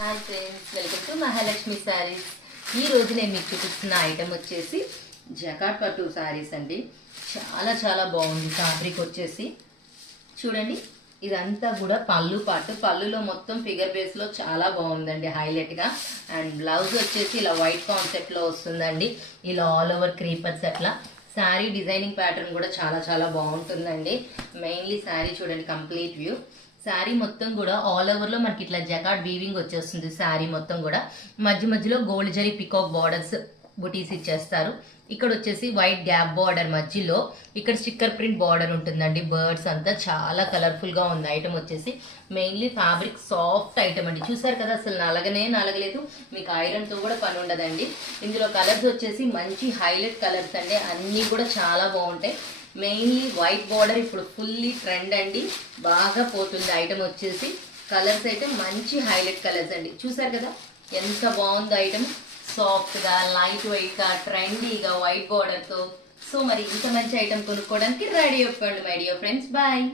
Hi friends, welcome to Mahalakshmi saris. ఈ రోజు నేను మీకు చూపిస్తున్న ఐటమ్ వచ్చేసి జకాట్ పట్టు శారీస్ అండి. చాలా చాలా బాగుంది. ఫ్యాబ్రిక్ వచ్చేసి చూడండి, ఇదంతా కూడా పళ్ళులో మొత్తం ఫిగర్ బేస్ లో చాలా బాగుందండి, హైలైట్ గా. అండ్ బ్లౌజ్ వచ్చేసి ఇలా వైట్ కాన్సెప్ట్ లో వస్తుందండి. ఇలా ఆల్ ఓవర్ క్రీపర్స్ అట్లా. శారీ డిజైనింగ్ ప్యాటర్న్ కూడా చాలా చాలా బాగుంటుందండి. మెయిన్లీ శారీ చూడండి, కంప్లీట్ వ్యూ. శారీ మొత్తం కూడా ఆల్ ఓవర్ లో మనకి ఇట్లా జకాట్ వీవింగ్ వచ్చేస్తుంది. శారీ మొత్తం కూడా మధ్యలో గోల్డ్ జరీ పికాక్ బార్డర్స్ బుటీస్ ఇచ్చేస్తారు. ఇక్కడ వచ్చేసి వైట్ గ్యాప్ బార్డర్ మధ్యలో ఇక్కడ స్టిక్కర్ ప్రింట్ బార్డర్ ఉంటుందండి. బర్డ్స్ అంతా చాలా కలర్ఫుల్ గా ఉంది. ఐటమ్ వచ్చేసి మెయిన్లీ ఫ్యాబ్రిక్ సాఫ్ట్ ఐటమ్ అండి. చూసారు కదా, అసలు నలగలేదు. మీకు ఐరన్ తో కూడా పని ఉండదండి. ఇందులో కలర్స్ వచ్చేసి మంచి హైలైట్ కలర్స్ అండి. అన్ని కూడా చాలా బాగుంటాయి. మెయిన్లీ వైట్ బార్డర్ ఇప్పుడు ఫుల్లీ ట్రెండ్ అండి, బాగా పోతుంది. ఐటమ్ వచ్చేసి కలర్స్ అయితే మంచి హైలైట్ కలర్స్ అండి. చూసారు కదా ఎంత బాగుంది ఐటమ్. సాఫ్ట్ గా, లైట్ వెయిట్ గా, ట్రెండీగా, వైట్ బార్డర్ తో. సో మరి ఇంత మంచి ఐటమ్ కొనుక్కోవడానికి రెడీ అయిపోండి మై డియర్ ఫ్రెండ్స్. బాయ్.